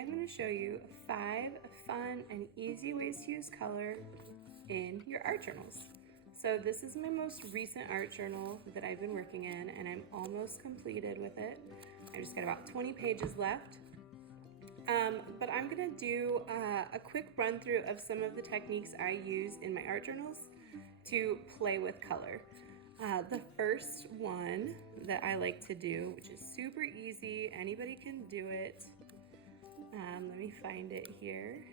today I'm going to show you 5 fun and easy ways to use color in your art journals. So this is my most recent art journal that I've been working in, and I'm almost completed with it. I just got about 20 pages left. But I'm going to do a quick run through of some of the techniques I use in my art journals to play with color. The first one that I like to do, which is super easy, anybody can do it. Let me find it here.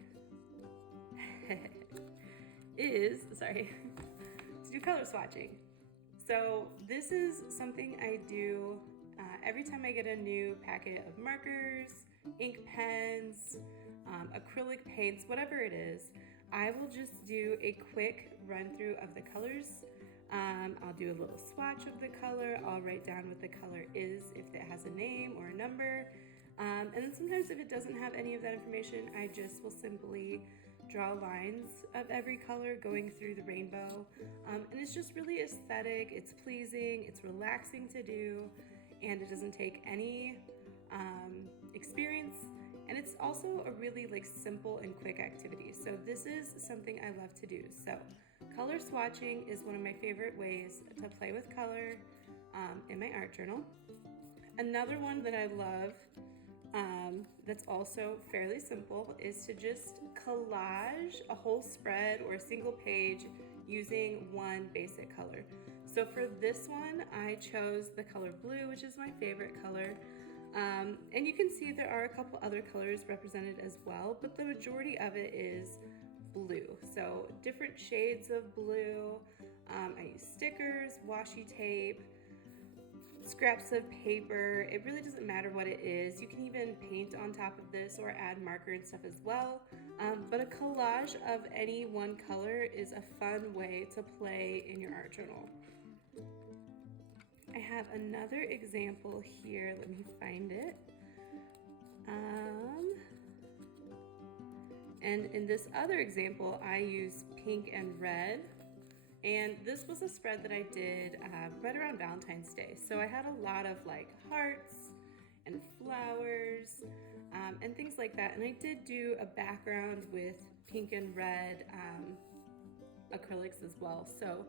to do color swatching. So this is something I do every time I get a new packet of markers, ink pens, acrylic paints, whatever it is. I will just do a quick run through of the colors. I'll do a little swatch of the color. I'll write down what the color is, if it has a name or a number. And then sometimes if it doesn't have any of that information, I just will simply draw lines of every color going through the rainbow. And it's just really aesthetic, it's pleasing, it's relaxing to do, and it doesn't take any experience. And it's also a really simple and quick activity. So this is something I love to do. So color swatching is one of my favorite ways to play with color in my art journal. Another one that I love that's also fairly simple is to just collage a whole spread or a single page using one basic color. So for this one, I chose the color blue, which is my favorite color. And you can see there are a couple other colors represented as well, but the majority of it is blue. So different shades of blue. I use stickers, washi tape, scraps of paper. It really doesn't matter what it is. You can even paint on top of this or add marker and stuff as well. But a collage of any one color is a fun way to play in your art journal. I have another example here. Let me find it. And in this other example, I use pink and red. And this was a spread that I did right around Valentine's Day. So I had a lot of hearts and flowers and things like that. And I did do a background with pink and red acrylics as well. So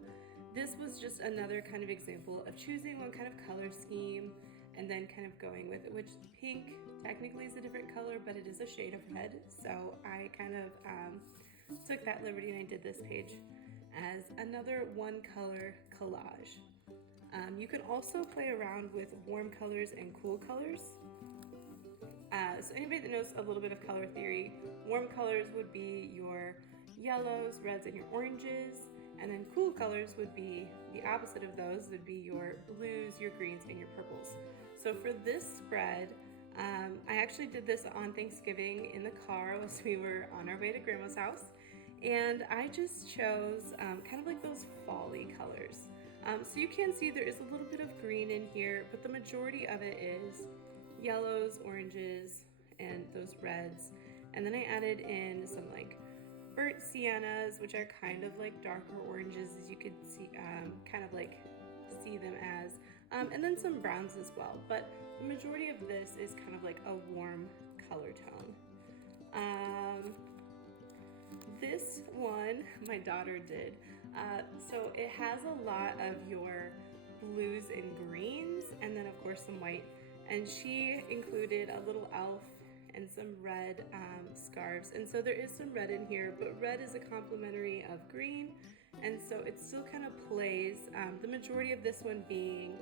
this was just another kind of example of choosing one kind of color scheme and then kind of going with it, which pink technically is a different color, but it is a shade of red. So I kind of took that liberty and I did this page as another one color collage. You can also play around with warm colors and cool colors. So anybody that knows a little bit of color theory, warm colors would be your yellows, reds, and your oranges. And then cool colors would be the opposite of those, would be your blues, your greens, and your purples. So for this spread, I actually did this on Thanksgiving in the car as we were on our way to Grandma's house. And I just chose kind of those fall-y colors. So you can see there is a little bit of green in here, but the majority of it is yellows, oranges, and those reds. And then I added in some burnt siennas, which are kind of darker oranges, as you could see, kind of see them as, and then some browns as well. But the majority of this is kind of a warm color tone. This one my daughter did. So it has a lot of your blues and greens, and then of course some white. And she included a little elf and some red scarves. And so there is some red in here, but red is a complementary of green, and so it still kind of plays. The majority of this one being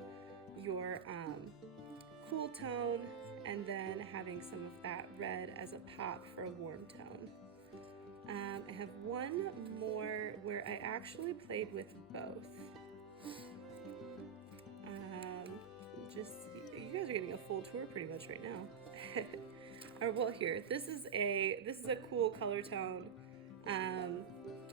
your cool tone, and then having some of that red as a pop for a warm tone. I have one more where I actually played with both. You guys are getting a full tour pretty much right now. Or well, here, this is a cool color tone.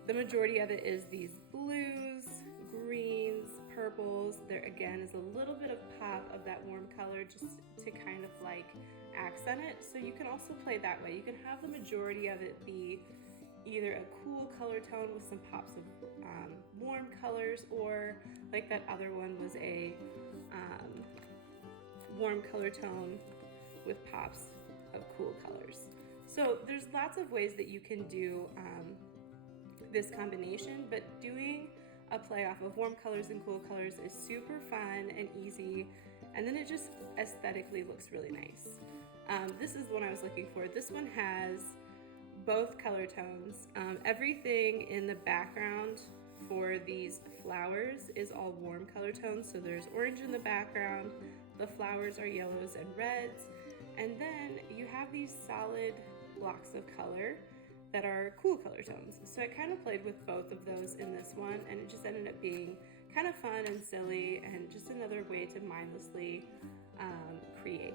The majority of it is these blues, greens, purples. There again is a little bit of pop of that warm color just to kind of accent it. So you can also play that way. You can have the majority of it be either a cool color tone with some pops of warm colors, or that other one was a warm color tone with pops of cool colors. So there's lots of ways that you can do this combination, but doing a play off of warm colors and cool colors is super fun and easy, and then it just aesthetically looks really nice. This is the one I was looking for. This one has both color tones. Everything in the background for these flowers is all warm color tones, so there's orange in the background, the flowers are yellows and reds, and then you have these solid blocks of color that are cool color tones. So I kind of played with both of those in this one, and it just ended up being kind of fun and silly and just another way to mindlessly create.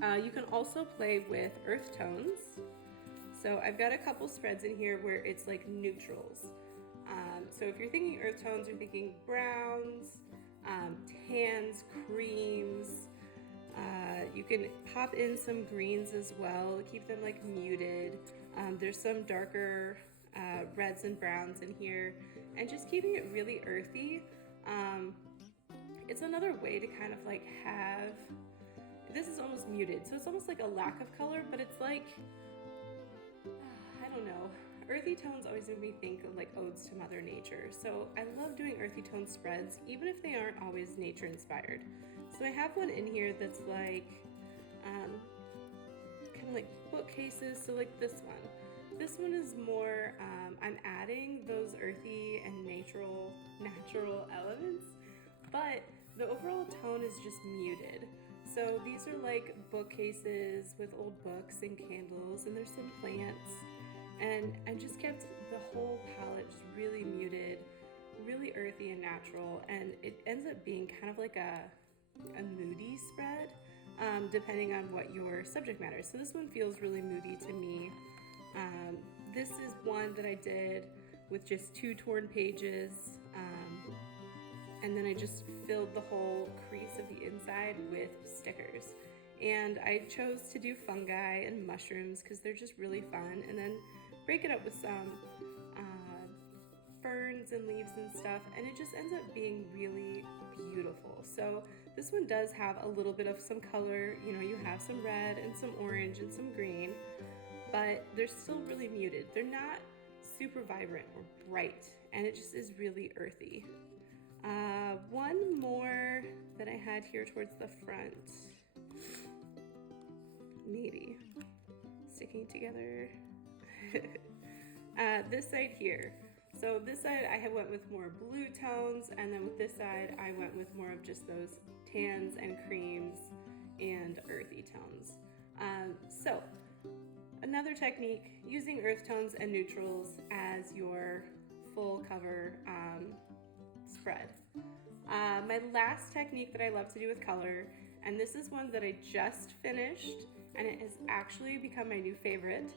You can also play with earth tones. So I've got a couple spreads in here where it's like neutrals. So if you're thinking earth tones, you're thinking browns, tans, creams. You can pop in some greens as well, keep them like muted. There's some darker reds and browns in here, and just keeping it really earthy. It's another way to kind of like have, this is almost muted, so it's almost like a lack of color, but it's like, I don't know. Earthy tones always make me think of like odes to Mother Nature. So I love doing earthy tone spreads, even if they aren't always nature inspired. So I have one in here that's like, kind of like bookcases. So like this one. This one is more, I'm adding those earthy and natural elements, but the overall tone is just muted. So these are like bookcases with old books and candles, and there's some plants. And I just kept the whole palette just really muted, really earthy and natural, and it ends up being kind of like a moody spread, depending on what your subject matter is. So this one feels really moody to me. This is one that I did with just 2 torn pages, and then I just filled the whole crease of the inside with stickers. And I chose to do fungi and mushrooms because they're just really fun, and then break it up with some ferns and leaves and stuff, and it just ends up being really beautiful. So this one does have a little bit of some color, you know, you have some red and some orange and some green, but they're still really muted. They're not super vibrant or bright, and it just is really earthy. One more that I had here towards the front, maybe sticking together. This side here. So this side I went with more blue tones, and then with this side I went with more of just those tans and creams and earthy tones. So another technique, using earth tones and neutrals as your full cover spread. My last technique that I love to do with color, and this is one that I just finished, and it has actually become my new favorite.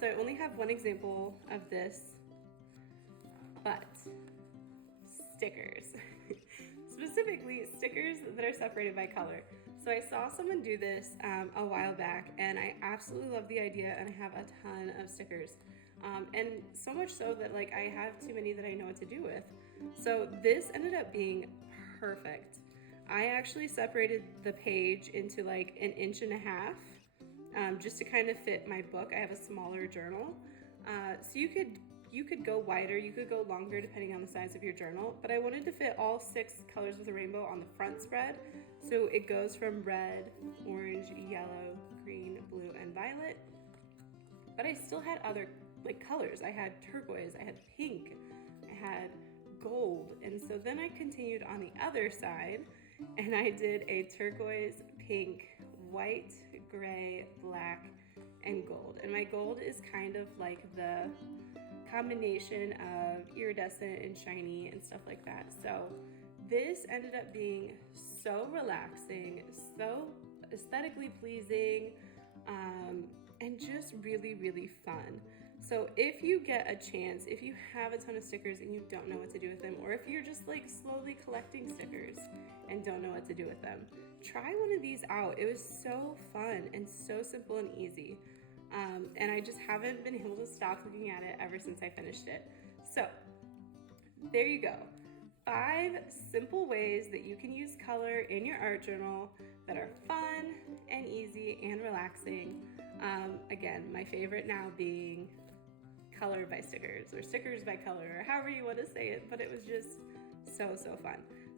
So I only have one example of this, but stickers. Specifically, stickers that are separated by color. So I saw someone do this a while back, and I absolutely love the idea, and I have a ton of stickers. And so much so that like I have too many that I know what to do with. So this ended up being perfect. I actually separated the page into like 1.5 inches, just to kind of fit my book. I have a smaller journal. So you could go wider, you could go longer depending on the size of your journal, but I wanted to fit all 6 colors of the rainbow on the front spread. So it goes from red, orange, yellow, green, blue, and violet. But I still had other like colors. I had turquoise, I had pink, I had gold. And so then I continued on the other side, and I did a turquoise, pink, white, gray, black, and gold. And my gold is kind of like the combination of iridescent and shiny and stuff like that. So this ended up being so relaxing, so aesthetically pleasing, and just really, really fun. So if you get a chance, if you have a ton of stickers and you don't know what to do with them, or if you're just like slowly collecting stickers and don't know what to do with them, try one of these out. It was so fun and so simple and easy. And I just haven't been able to stop looking at it ever since I finished it. So there you go. 5 simple ways that you can use color in your art journal that are fun and easy and relaxing. Again, my favorite now being color by stickers or stickers by color or however you want to say it, but it was just so fun.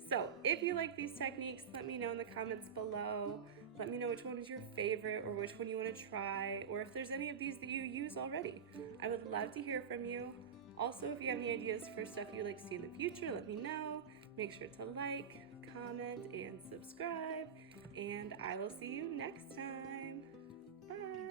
So if you like these techniques, let me know in the comments below. Let me know which one is your favorite or which one you want to try, or if there's any of these that you use already. I would love to hear from you. Also, if you have any ideas for stuff you'd like to see in the future, let me know. Make sure to like, comment, and subscribe, and I will see you next time. Bye!